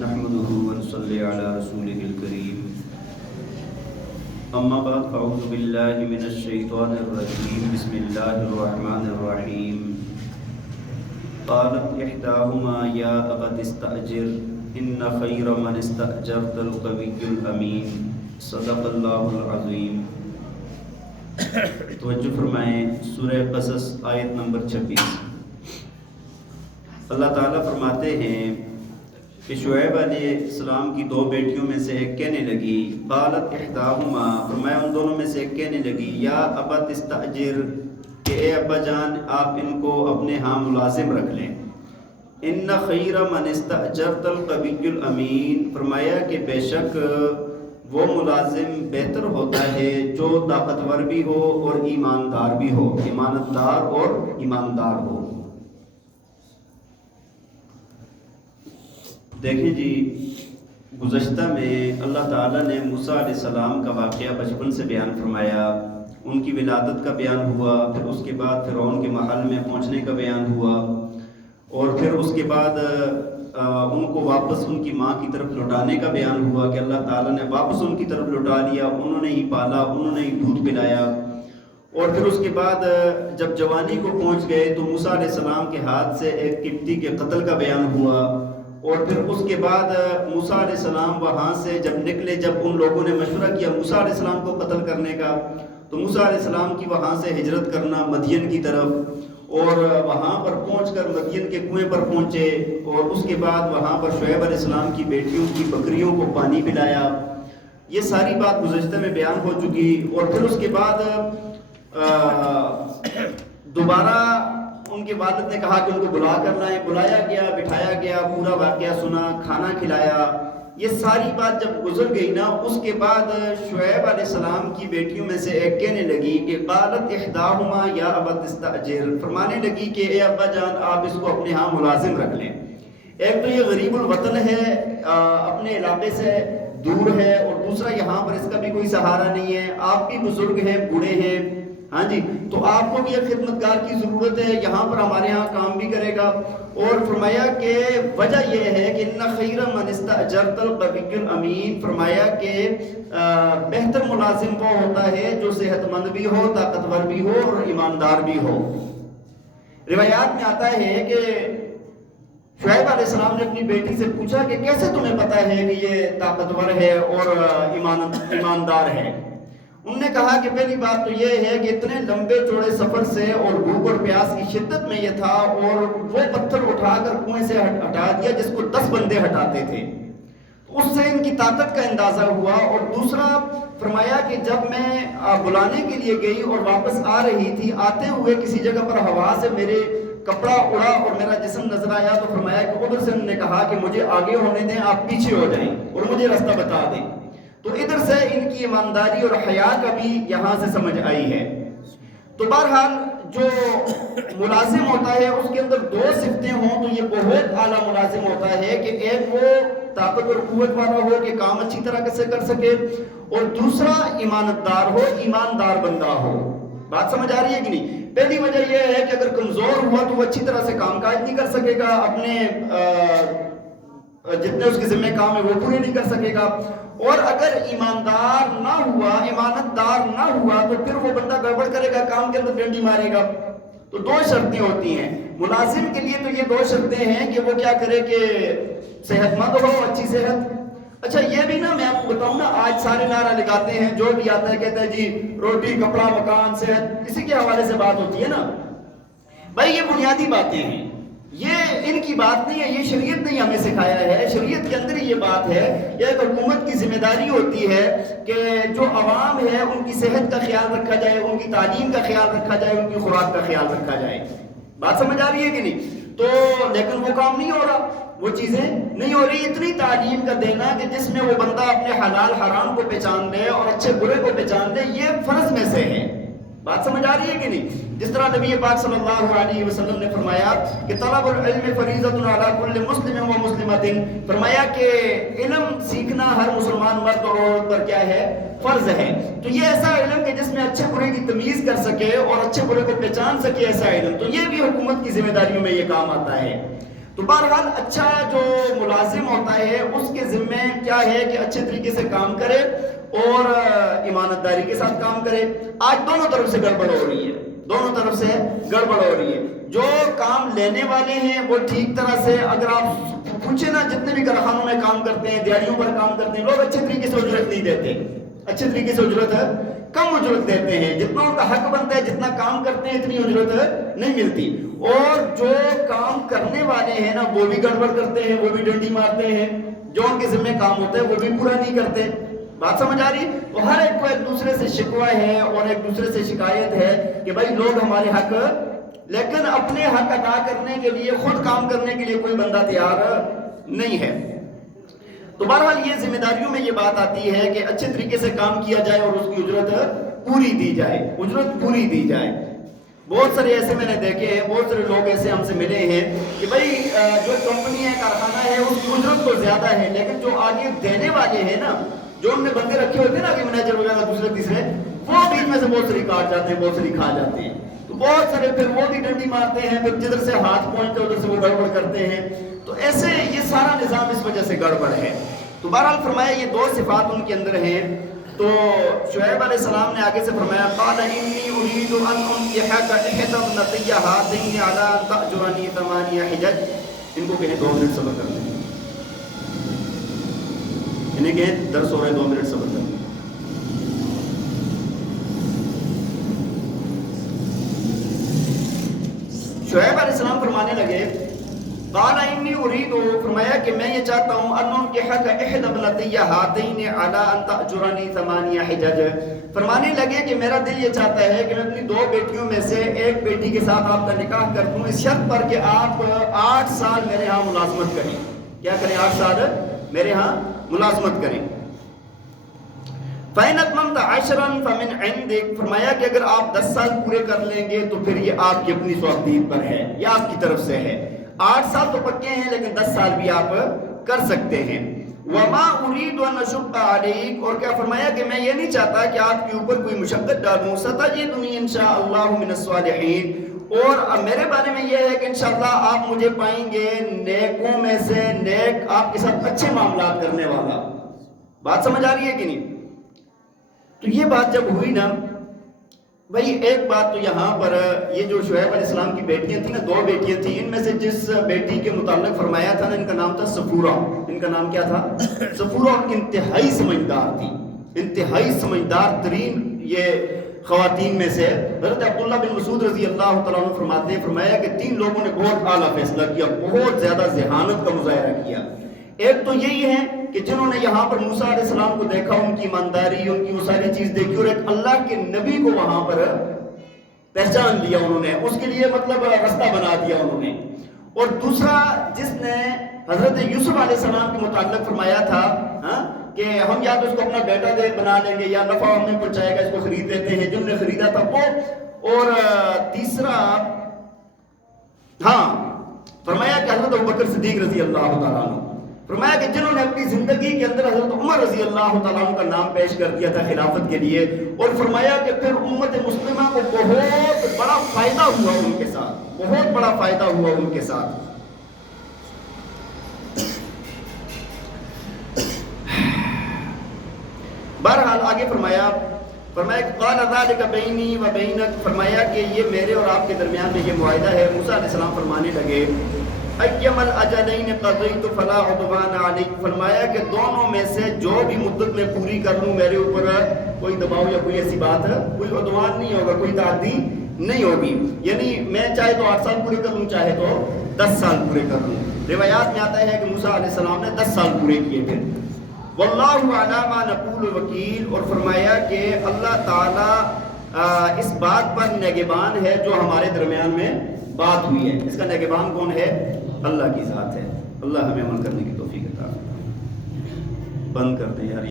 نحمده ونصلي على رسوله الكريم اما بعد فاعوذ بالله من الشيطان الرجيم بسم الله الرحمن الرحيم قالت احداهما يا ابت استاجر ان خير من استاجرت القوي الامين صدق اللہ العظیم۔ توجہ فرمائیں، سورہ قصص آیت نمبر 26۔ اللہ تعالیٰ فرماتے ہیں کہ شعیب علیہ السلام کی دو بیٹیوں میں سے ایک کہنے لگی، قالت احداہما، فرمایا ان دونوں میں سے ایک کہنے لگی، یا ابت استاجر، کہ اے ابا جان آپ ان کو اپنے ہاں ملازم رکھ لیں، ان خیر من استاجرت القوی الامین، فرمایا کہ بے شک وہ ملازم بہتر ہوتا ہے جو طاقتور بھی ہو اور ایماندار بھی ہو، ایماندار اور ایماندار ہو۔ دیکھیں جی، گزشتہ میں اللہ تعالیٰ نے موسیٰ علیہ السلام کا واقعہ بچپن سے بیان فرمایا، ان کی ولادت کا بیان ہوا، پھر اس کے بعد فرعون کے محل میں پہنچنے کا بیان ہوا، اور پھر اس کے بعد ان کو واپس ان کی ماں کی طرف لوٹانے کا بیان ہوا کہ اللہ تعالیٰ نے واپس ان کی طرف لوٹا لیا، انہوں نے ہی پالا، انہوں نے ہی دودھ پلایا۔ اور پھر اس کے بعد جب جوانی کو پہنچ گئے تو موسیٰ علیہ السلام کے ہاتھ سے ایک قبطی کے قتل کا بیان ہوا، اور پھر اس کے بعد موسیٰ علیہ السلام وہاں سے جب نکلے، جب ان لوگوں نے مشورہ کیا موسیٰ علیہ السلام کو قتل کرنے کا، تو موسیٰ علیہ السلام کی وہاں سے ہجرت کرنا مدین کی طرف، اور وہاں پر پہنچ کر مدین کے کنویں پر پہنچے، اور اس کے بعد وہاں پر شعیب علیہ السلام کی بیٹیوں کی بکریوں کو پانی پلایا۔ یہ ساری بات گزشتہ میں بیان ہو چکی، اور پھر اس کے بعد دوبارہ ان کے والد نے کہا کہ ان کو بلا کر لائیں، بلایا گیا، بٹھایا گیا، پورا واقعہ سنا، کھانا کھلایا۔ یہ ساری بات جب گزر گئی نا، اس کے بعد شعیب علیہ السلام کی بیٹیوں میں سے ایک کہنے لگی کہ قالت احداہما یا ابت استاجر، فرمانے لگی کہ اے ابا جان آپ اس کو اپنے ہاں ملازم رکھ لیں۔ ایک تو یہ غریب الوطن ہے، اپنے علاقے سے دور ہے، اور دوسرا یہاں پر اس کا بھی کوئی سہارا نہیں ہے، آپ بھی بزرگ ہیں، بوڑھے ہیں، ہاں جی، تو آپ کو بھی ایک خدمتگار کی ضرورت ہے، یہاں پر ہمارے ہاں کام بھی کرے گا۔ اور فرمایا کہ وجہ یہ ہے کہ ان خیر من استاجرت القوی الامین، فرمایا کہ بہتر ملازم وہ ہوتا ہے جو صحت مند بھی ہو، طاقتور بھی ہو اور ایماندار بھی ہو۔ روایات میں آتا ہے کہ شعیب علیہ السلام نے اپنی بیٹی سے پوچھا کہ کیسے تمہیں پتا ہے کہ یہ طاقتور ہے اور ایماندار ہے؟ انہوں نے کہا کہ پہلی بات تو یہ ہے کہ اتنے لمبے چوڑے سفر سے اور بھوک اور پیاس کی شدت میں یہ تھا، اور وہ پتھر اٹھا کر کنویں سے ہٹا دیا جس کو 10 بندے ہٹاتے تھے، اس سے ان کی طاقت کا اندازہ ہوا۔ اور دوسرا فرمایا کہ جب میں بلانے کے لیے گئی اور واپس آ رہی تھی، آتے ہوئے کسی جگہ پر ہوا سے میرے کپڑا اڑا اور میرا جسم نظر آیا، تو فرمایا کہ ادھر سے انہوں نے کہا کہ مجھے آگے ہونے دیں، آپ پیچھے ہو جائیں اور مجھے راستہ بتا دیں۔ تو ادھر سے ان کی ایمانداری اور حیا کا بھی یہاں سے سمجھ آئی ہے۔ تو بہرحال جو ملازم ہوتا ہے اس کے اندر دو صفتیں ہوں تو یہ بہت اعلیٰ ملازم ہوتا ہے کہ ایک وہ طاقت اور قوت والا ہو کہ کام اچھی طرح سے کر سکے، اور دوسرا ایماندار ہو، ایماندار بندہ ہو۔ بات سمجھ آ رہی ہے کہ نہیں؟ پہلی وجہ یہ ہے کہ اگر کمزور ہوا تو وہ اچھی طرح سے کام کاج نہیں کر سکے گا، اپنے جتنے اس کے ذمہ کام ہے وہ پورے نہیں کر سکے گا، اور اگر ایماندار نہ ہوا، ایمانتدار نہ ہوا تو پھر وہ بندہ گڑبڑ کرے گا، کام کے اندر ڈنڈی مارے گا۔ تو دو شرطیں ہوتی ہیں ملازم کے لیے، تو یہ دو شرطیں ہیں کہ وہ کیا کرے کہ صحت مند ہو، اچھی صحت۔ اچھا یہ بھی نا میں آپ کو بتاؤں نا، آج سارے نعرہ لگاتے ہیں، جو بھی آتا ہے کہتا ہے جی روٹی کپڑا مکان صحت، اسی کے حوالے سے بات ہوتی ہے نا۔ بھائی یہ بنیادی باتیں ہیں، یہ ان کی بات نہیں ہے، یہ شریعت نے ہمیں سکھایا ہے، شریعت کے اندر یہ بات ہے۔ یہ ایک حکومت کی ذمہ داری ہوتی ہے کہ جو عوام ہے ان کی صحت کا خیال رکھا جائے، ان کی تعلیم کا خیال رکھا جائے، ان کی خوراک کا خیال رکھا جائے۔ بات سمجھ آ رہی ہے کہ نہیں؟ تو لیکن وہ کام نہیں ہو رہا، وہ چیزیں نہیں ہو رہی۔ اتنی تعلیم کا دینا کہ جس میں وہ بندہ اپنے حلال حرام کو پہچان لے اور اچھے برے کو پہچان لے، یہ فرض میں سے ہے۔ بات سمجھ آ رہی ہے کہ نہیں؟ جس طرح نبی پاک صلی اللہ علیہ وسلم نے فرمایا کہ طلب العلم فریضۃ علی کل مسلم و مسلمۃ، فرمایا کہ علم سیکھنا ہر مسلمان مرد اور عورت پر کیا ہے؟ فرض ہے۔ تو یہ ایسا علم کہ جس میں اچھے برے کی تمیز کر سکے اور اچھے برے کو پہچان سکے، ایسا علم، تو یہ بھی حکومت کی ذمہ داریوں میں یہ کام آتا ہے۔ تو بہرحال اچھا جو ملازم ہوتا ہے اس کے ذمے کیا ہے کہ اچھے طریقے سے کام کرے اور ایمانت داری کے ساتھ کام کرے۔ آج دونوں طرف سے گڑبڑ ہو رہی ہے، دونوں طرف سے گڑبڑ ہو رہی ہے۔ جو کام لینے والے ہیں وہ ٹھیک طرح سے، اگر آپ پوچھیں نا جتنے بھی کارخانوں میں کام کرتے ہیں، دیہڑیوں پر کام کرتے ہیں، لوگ اچھے طریقے سے اجرت نہیں دیتے، اچھے طریقے سے اجرت کم اجرت دیتے ہیں، جتنا ان کا حق بنتا ہے، جتنا کام کرتے ہیں اتنی اجرت نہیں ملتی۔ اور جو کام کرنے والے ہیں نا وہ بھی گڑبڑ کرتے ہیں، وہ بھی ڈنڈی مارتے ہیں، جو ان کے ذمہ کام ہوتا ہے وہ بھی پورا نہیں کرتے۔ بات سمجھ آ رہی؟ تو ہر ایک کو ایک دوسرے سے شکوہ ہے اور ایک دوسرے سے شکایت ہے کہ بھائی لوگ ہمارے حق، لیکن اپنے حق ادا کرنے کے لیے، خود کام کرنے کے لیے کوئی بندہ تیار نہیں ہے۔ تو بہرحال یہ ذمہ داریوں میں یہ بات آتی ہے کہ اچھے طریقے سے کام کیا جائے اور اس کی اجرت پوری دی جائے، اجرت پوری دی جائے۔ بہت سارے ایسے میں نے دیکھے ہیں، بہت سارے لوگ ایسے ہم سے ملے ہیں کہ بھائی جو کمپنی ہے، کارخانہ ہے، اس کی اجرت تو زیادہ ہے، لیکن جو آگے دینے والے ہیں نا، جو ان نے بندے رکھے ہوتے ہیں نا کہ منیجر وغیرہ دوسرے تیسرے، وہ بیچ میں سے بہت ساری کاٹ جاتے ہیں، بہت ساری کھا جاتے ہیں۔ تو بہت سارے پھر وہ بھی ڈنڈی مارتے ہیں، پھر جدھر سے ہاتھ پہنچتے ادھر سے وہ گڑبڑ کرتے ہیں۔ تو ایسے یہ سارا نظام اس وجہ سے گڑبڑ ہے۔ تو بہرحال فرمایا یہ دو صفات ان کے اندر ہیں۔ تو شعیب علیہ السلام نے آگے سے فرمایا قال انی اريد ان انكحك احدى ابنتي هاتين على ان تأجرني 8 حجج۔ ان کو کہیں 2 منٹ صبر کر لیں، انہیں کہیں درس ہو رہے 2 منٹ صبر کر لیں۔ شعیب علیہ السلام فرمانے لگے قال انی اريد، فرمایا کہ میں یہ چاہتا ہوں ان انكحك احدى ابنتي هاتين على ان تأجرني 8 حجج، فرمانے لگے کہ میرا دل یہ چاہتا ہے کہ میں اپنی 2 بیٹیوں میں سے ایک بیٹی کے ساتھ آپ کا نکاح کر دوں، اس شرط پر کہ آپ 8 سال میرے ہاں ملازمت کریں۔ کیا کریں؟ 8 سال میرے ہاں ملازمت کریں۔ فَإِنْ أَتْمَمْتَ عَشْرًا فَمِنْ عِنْدِكَ، فرمایا کہ اگر آپ 10 سال پورے کر لیں گے تو پھر یہ آپ کی اپنی سوابدید پر ہے، یہ آپ کی طرف سے ہے۔ 8 سال تو پکے ہیں لیکن 10 سال بھی آپ کر سکتے ہیں۔ وَمَا أُرِيدُ أَنْ أَشُقَّ عَلَيْكَ، اور کیا فرمایا کہ میں یہ نہیں چاہتا کہ آپ کے اوپر کوئی مشقت ڈالوں۔ سَتَجِدُنِي إِنْ شَاءَ اللَّهُ مِنَ الصَّالِحِينَ، اور میرے بارے میں یہ ہے کہ انشاءاللہ آپ مجھے پائیں گے نیکوں میں سے نیک، آپ کے ساتھ اچھے معاملات کرنے والا۔ بات سمجھ آ رہی ہے کہ نہیں؟ تو یہ بات جب ہوئی نا بھائی، ایک بات تو یہاں پر یہ جو شعیب علیہ السلام کی بیٹیاں تھیں نا، 2 بیٹیاں تھیں، ان میں سے جس بیٹی کے متعلق فرمایا تھا نا، ان کا نام تھا صفورہ۔ ان کا نام کیا تھا؟ صفورہ، اور انتہائی سمجھدار تھی، انتہائی سمجھدار ترین یہ خواتین میں سے۔ حضرت عبداللہ بن مسعود رضی اللہ تعالیٰ عنہ فرماتے ہیں، فرمایا کہ 3 لوگوں نے بہت اعلیٰ فیصلہ کیا، بہت زیادہ ذہانت کا مظاہرہ کیا۔ ایک تو یہی ہے کہ جنہوں نے یہاں پر موسیٰ علیہ السلام کو دیکھا، ان کی ایمانداری، ان کی وہ ساری چیز دیکھی، اور ایک اللہ کے نبی کو وہاں پر پہچان لیا انہوں نے، اس کے لیے مطلب رستہ بنا دیا انہوں نے۔ اور دوسرا جس نے حضرت یوسف علیہ السلام کے متعلق فرمایا تھا کہ ہم یا تو اس کو اپنا بیٹا دے بنا لیں گے یا نفع ہمیں پہنچائے گا، اس کو خرید لیتے ہیں، جن نے خریدا تھا وہ۔ اور تیسرا فرمایا کہ حضرت ابوبکر صدیق رضی اللہ تعالیٰ عنہ، فرمایا کہ جنہوں نے اپنی زندگی کے اندر حضرت عمر رضی اللہ تعالیٰ عنہ کا نام پیش کر دیا تھا خلافت کے لیے، اور فرمایا کہ پھر امت مسلمہ کو بہت بڑا فائدہ ہوا ان کے ساتھ، بہت بڑا فائدہ ہوا ان کے ساتھ۔ بہرحال آگے فرمایا قال ذلك بینی و بینک، فرمایا کہ یہ میرے اور آپ کے درمیان میں یہ معاہدہ ہے۔ موسیٰ علیہ السلام فرمانے لگے ایما الاجلین قضیت فلا عدوان علیک، فرمایا کہ دونوں میں سے جو بھی مدت میں پوری کر لوں میرے اوپر کوئی دباؤ یا کوئی ایسی بات ہے، کوئی عدوان نہیں ہوگا، کوئی تعدی نہیں ہوگی۔ یعنی میں چاہے تو 8 سال پورے کر لوں، چاہے تو 10 سال پورے کر لوں۔ روایات میں آتا ہے کہ موسیٰ علیہ السلام نے 10 سال پورے کیے تھے۔ واللہ علی ما نقول وکیل، اور فرمایا کہ اللہ تعالیٰ اس بات پر نگہبان ہے جو ہمارے درمیان میں بات ہوئی ہے۔ اس کا نگہبان کون ہے؟ اللہ کی ذات ہے۔ اللہ ہمیں عمل کرنے کی توفیق عطا فرمائے۔ بند کر دیں یار۔